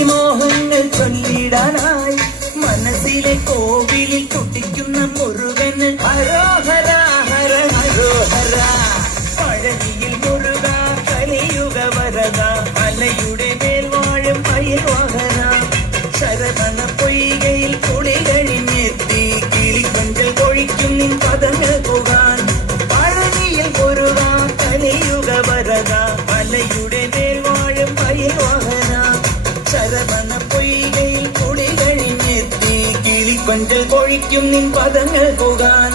മോഹങ്ങൾ ചൊല്ലിടാനായി മനസ്സിലെ കോവിലിൽ കുട്ടിക്കുന്ന മുരുകന് കിളിക്കൊഞ്ചൽ കൊഴിക്കും നിൻ പദങ്ങൾ പോകാൻ.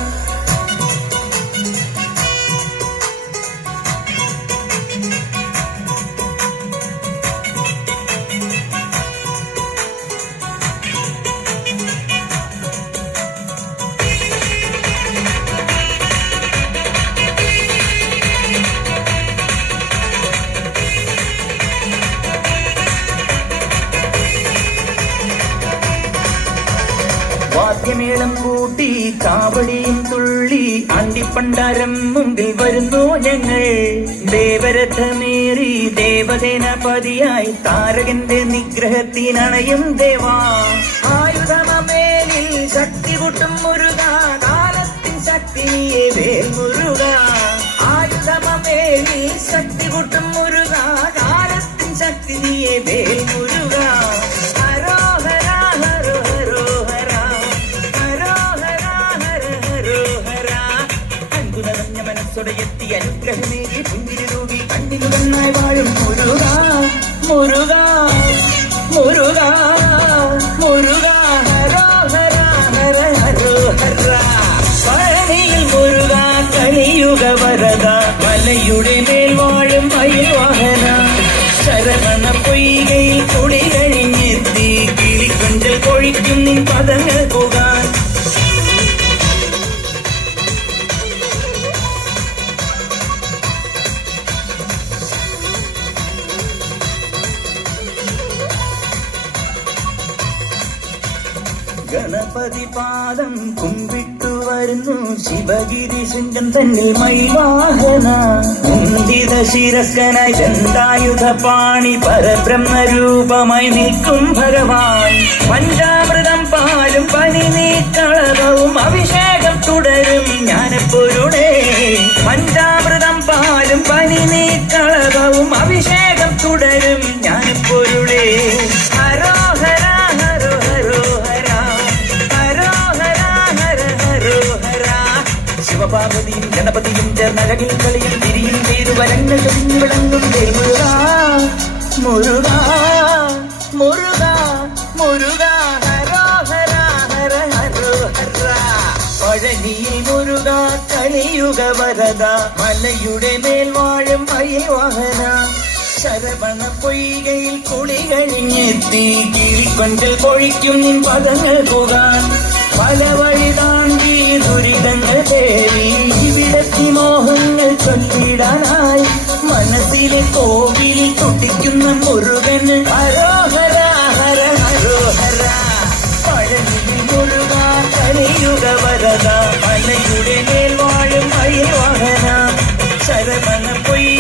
വാദ്യമേളം കൂട്ടി കാവടിയും തുള്ളി അണ്ടിപ്പണ്ടാരം മുമ്പിൽ വരുന്നു ഞങ്ങൾ. ദേവരഥമേറി ദേവസേനാപതിയായി താരകന്റെ നിഗ്രഹത്തിനണയും ദേവാ. ആയുധമേലിൽ ശക്തി കൂട്ടും മുരുക അൻപു നിറഞ്ഞ മനസ്സോടെ എത്തി അനുഗ്രഹമേകി പുഞ്ചിരി തൂകി കണ്ണിലുടന്നായി വാഴും മുരുക മുരുക മുരുക മുരുക ഹരോഹര ഹര ഹരോഹര പഴനിയിൽ മുരുക കലിയുഗ വരദ മലയുടെ മേൽ വാഴും അയൽവാഹന ശരവണ പൊയ്കയിൽ കുളി കഴിഞ്ഞെത്തി കിളിക്കൊഞ്ചൽ കൊഴിക്കും നിൻ പദങ്ങൾ ഗണപതി പാദം കുമ്പിട്ടു വരുന്നു ശിവഗിരി ശുഞ്ചം തന്നിൽ മൈവാഹന കുന്തിത ശിരസ്കനായി ദന്തായുധ പാണി പരബ്രഹ്മരൂപമായി നിൽക്കും ഭഗവാൻ. ചേർന്നഴകിൽ കളിയിൽ തിരിയിൽ പേരുവരങ്ങൾ തെളിഞ്ഞു വിളങ്ങും മുരുക മുരുക മുരുക. മുരുക പഴനിയിൽ മുരുക കളിയുക വരത. മലയുടെ മേൽ വാഴും അയൽവാഹന ശരവണ പൊയ്കയിൽ കുളി കഴിഞ്ഞെത്തി. കിളിക്കൊണ്ടിൽ പൊഴിക്കും നിൻ പദങ്ങൾ പോകാൻ. പല വഴി താണ്ടി ദുരിതങ്ങൾ തേടി. അതിമോഹങ്ങൾ ചൊല്ലിടാനായി മനസ്സിലെ കോവിലിൽ തുടിക്കുന്ന മുരുകൻ ഹരോഹര ഹര ഹരോഹര. പഴനിൽ മുരുക കരയുക വരത മലയുടെ മേൽവാഴും അയൽവാഹന ശരമന പൊയ്യ